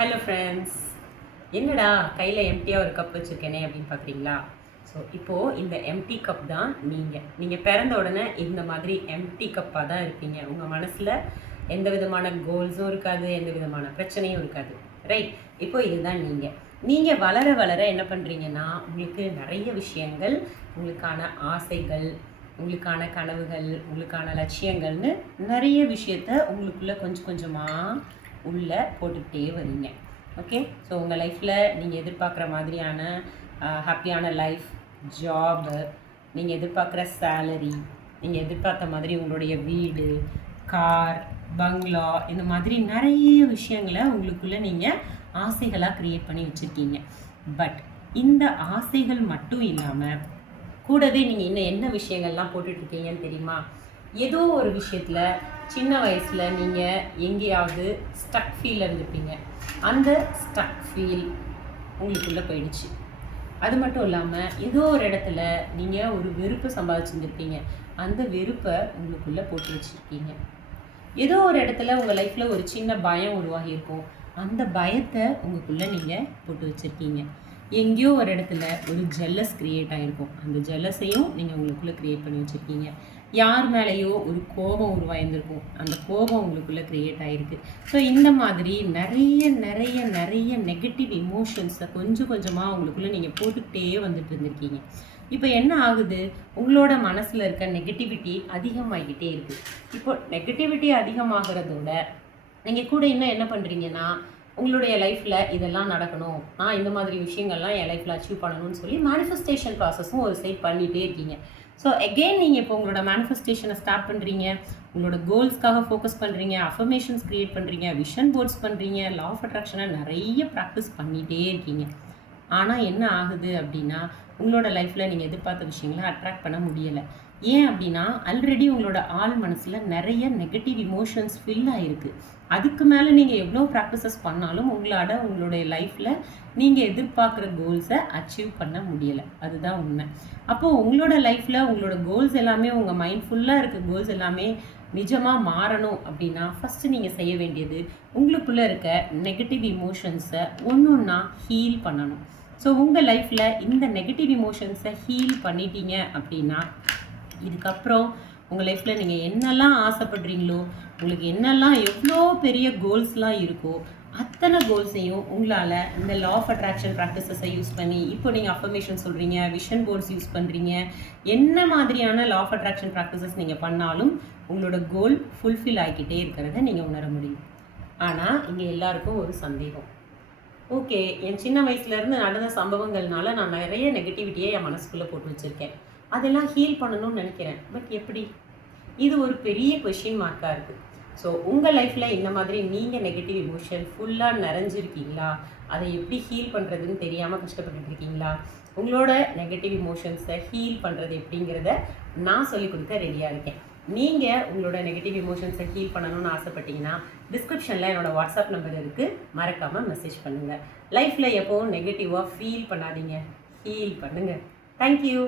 Hello friends, என்னடா கையில் எம்டியாக ஒரு கப் வச்சுருக்கேனே அப்படின்னு பார்க்குறீங்களா? ஸோ இப்போது இந்த எம்டி கப் தான் நீங்கள் பிறந்த உடனே இந்த மாதிரி எம்டி கப்பாக தான் இருப்பீங்க. உங்கள் மனசில் எந்த விதமான கோல்ஸும் இருக்காது, எந்த விதமான பிரச்சனையும் இருக்காது. ரைட்? இப்போ இதுதான் நீங்கள் வளர வளர என்ன பண்ணுறீங்கன்னா, உங்களுக்கு நிறைய விஷயங்கள், உங்களுக்கான ஆசைகள், உங்களுக்கான கனவுகள், உங்களுக்கான லட்சியங்கள்னு நிறைய விஷயத்த உங்களுக்குள்ளே கொஞ்சம் கொஞ்சமாக உள்ளே போட்டுக்கிட்டே வரீங்க. ஓகே, ஸோ உங்கள் லைஃப்பில் நீங்கள் எதிர்பார்க்குற மாதிரியான ஹாப்பியான லைஃப், ஜாபு, நீங்கள் எதிர்பார்க்குற சேலரி, நீங்கள் எதிர்பார்த்த மாதிரி உங்களுடைய வீடு, கார், பங்களா, இந்த மாதிரி நிறைய விஷயங்களை உங்களுக்குள்ளே நீங்கள் ஆசைகளாக க்ரியேட் பண்ணி வச்சுருக்கீங்க. பட் இந்த ஆசைகள் மட்டும் இல்லாமல் கூடவே நீங்கள் இன்னும் என்ன விஷயங்கள்லாம் போட்டுட்ருக்கீங்கன்னு தெரியுமா? ஏதோ ஒரு விஷயத்தில் சின்ன வயசில் நீங்கள் எங்கேயாவது ஸ்டக் ஃபீல் இருந்திருப்பீங்க. அந்த ஸ்டக் ஃபீல் உங்களுக்குள்ளே போயிடுச்சு. அது மட்டும் இல்லாமல் ஏதோ ஒரு இடத்துல நீங்கள் ஒரு வெறுப்பை சம்பாதிச்சுருந்துருப்பீங்க. அந்த வெறுப்பை உங்களுக்குள்ளே போட்டு வச்சுருக்கீங்க. ஏதோ ஒரு இடத்துல உங்கள் லைஃப்பில் ஒரு சின்ன பயம் உருவாகியிருக்கும். அந்த பயத்தை உங்களுக்குள்ளே நீங்கள் போட்டு வச்சுருக்கீங்க. எங்கேயோ ஒரு இடத்துல ஒரு ஜெல்லஸ் க்ரியேட் ஆகிருக்கும். அந்த ஜெல்லஸையும் நீங்கள் உங்களுக்குள்ளே க்ரியேட் பண்ணி வச்சுருக்கீங்க. யார் மேலேயோ ஒரு கோபம் உருவாயிருந்திருக்கும். அந்த கோபம் உங்களுக்குள்ளே க்ரியேட் ஆகிருக்கு. ஸோ இந்த மாதிரி நிறைய நிறைய நிறைய நெகட்டிவ் இமோஷன்ஸை கொஞ்சம் கொஞ்சமாக உங்களுக்குள்ளே நீங்கள் போட்டுக்கிட்டே வந்துட்டு இருந்திருக்கீங்க. இப்போ என்ன ஆகுது? உங்களோட மனசில் இருக்க நெகட்டிவிட்டி அதிகமாகிக்கிட்டே இருக்குது. இப்போ நெகட்டிவிட்டி அதிகமாகிறதோட நீங்கள் கூட இன்னும் என்ன பண்ணுறீங்கன்னா, உங்களுடைய லைஃப்பில் இதெல்லாம் நடக்கணும், இந்த மாதிரி விஷயங்கள்லாம் என் லைஃப்பில் அச்சீவ் பண்ணணும்னு சொல்லி மேனிஃபெஸ்டேஷன் ப்ராசஸும் ஒரு சைட் பண்ணிகிட்டே இருக்கீங்க. ஸோ அகெயின் நீங்கள் இப்போ உங்களோட மேனிஃபெஸ்டேஷனை ஸ்டார்ட் பண்ணுறீங்க, உங்களோட கோல்ஸ்க்காக ஃபோக்கஸ் பண்ணுறீங்க, அஃபர்மேஷன்ஸ் க்ரியேட் பண்ணுறீங்க, விஷன் போர்ட்ஸ் பண்ணுறீங்க, லா ஆஃப் அட்ராக்ஷனை நிறைய ப்ராக்டிஸ் பண்ணிகிட்டே இருக்கீங்க. ஆனால் என்ன ஆகுது அப்படின்னா, உங்களோட லைஃப்பில் நீங்கள் எதிர்பார்த்த விஷயங்களை அட்ராக்ட் பண்ண முடியலை. ஏன் அப்படின்னா, ஆல்ரெடி உங்களோட ஆள் மனசில் நிறைய நெகட்டிவ் இமோஷன்ஸ் ஃபில் ஆகிருக்கு. அதுக்கு மேலே நீங்கள் எவ்வளோ ப்ராக்டிசஸ் பண்ணாலும் உங்களுடைய லைஃப்பில் நீங்கள் எதிர்பார்க்குற கோல்ஸை அச்சீவ் பண்ண முடியலை. அதுதான் உண்மை. அப்போது உங்களோட லைஃப்பில் உங்களோட கோல்ஸ் எல்லாமே, உங்கள் மைண்ட் ஃபுல்லாக இருக்க கோல்ஸ் எல்லாமே நிஜமாக மாறணும் அப்படின்னா, ஃபஸ்ட்டு நீங்கள் செய்ய வேண்டியது உங்களுக்குள்ளே இருக்க நெகட்டிவ் இமோஷன்ஸை ஒன்று ஒன்றா ஹீல் பண்ணணும். ஸோ உங்கள் லைஃப்பில் இந்த நெகட்டிவ் இமோஷன்ஸை ஹீல் பண்ணிட்டீங்க அப்படின்னா, இதுக்கப்புறம் உங்கள் லைஃப்பில் நீங்கள் என்னெல்லாம் ஆசைப்படுறீங்களோ, உங்களுக்கு என்னெல்லாம் எவ்வளோ பெரிய கோல்ஸ்லாம் இருக்கோ, அத்தனை கோல்ஸையும் உங்களால் இந்த லா ஆஃப் அட்ராக்ஷன் ப்ராக்டிசஸை யூஸ் பண்ணி, இப்போ நீங்கள் அஃபர்மேஷன் சொல்கிறீங்க, விஷன் போர்ட்ஸ் யூஸ் பண்ணுறீங்க, என்ன மாதிரியான லா ஆஃப் அட்ராக்ஷன் ப்ராக்டிசஸ் நீங்கள் பண்ணாலும் உங்களோட கோல் ஃபுல்ஃபில் ஆகிக்கிட்டே இருக்கிறத நீங்கள் உணர முடியும். ஆனால் இங்கே எல்லாருக்கும் ஒரு சந்தேகம். ஓகே, என் சின்ன வயசுலேருந்து நடந்த சம்பவங்கள்னால நான் நிறைய நெகட்டிவிட்டியை என் மனசுக்குள்ளே போட்டு வச்சுருக்கேன். அதெல்லாம் ஹீல் பண்ணணும்னு நினைக்கிறேன். பட் எப்படி? இது ஒரு பெரிய கொஷின் மார்க்காக இருக்குது. ஸோ உங்கள் லைஃப்பில் இந்த மாதிரி நீங்கள் நெகட்டிவ் இமோஷன் ஃபுல்லாக நிறைஞ்சிருக்கீங்களா? அதை எப்படி ஹீல் பண்ணுறதுன்னு தெரியாமல் கஷ்டப்பட்டுட்டு இருக்கீங்களா? உங்களோட நெகட்டிவ் இமோஷன்ஸை ஹீல் பண்ணுறது எப்படிங்கிறத நான் சொல்லிக் கொடுக்க ரெடியாக இருக்கேன். நீங்கள் உங்களோட நெகட்டிவ் இமோஷன்ஸை ஹீல் பண்ணணும்னு ஆசைப்பட்டீங்கன்னா, டிஸ்கிரிப்ஷனில் என்னோடய வாட்ஸ்அப் நம்பர் இருக்குது, மறக்காமல் மெசேஜ் பண்ணுங்கள். லைஃப்பில் எப்போவும் நெகட்டிவாக ஃபீல் பண்ணாதீங்க, ஹீல் பண்ணுங்கள். தேங்க்யூ.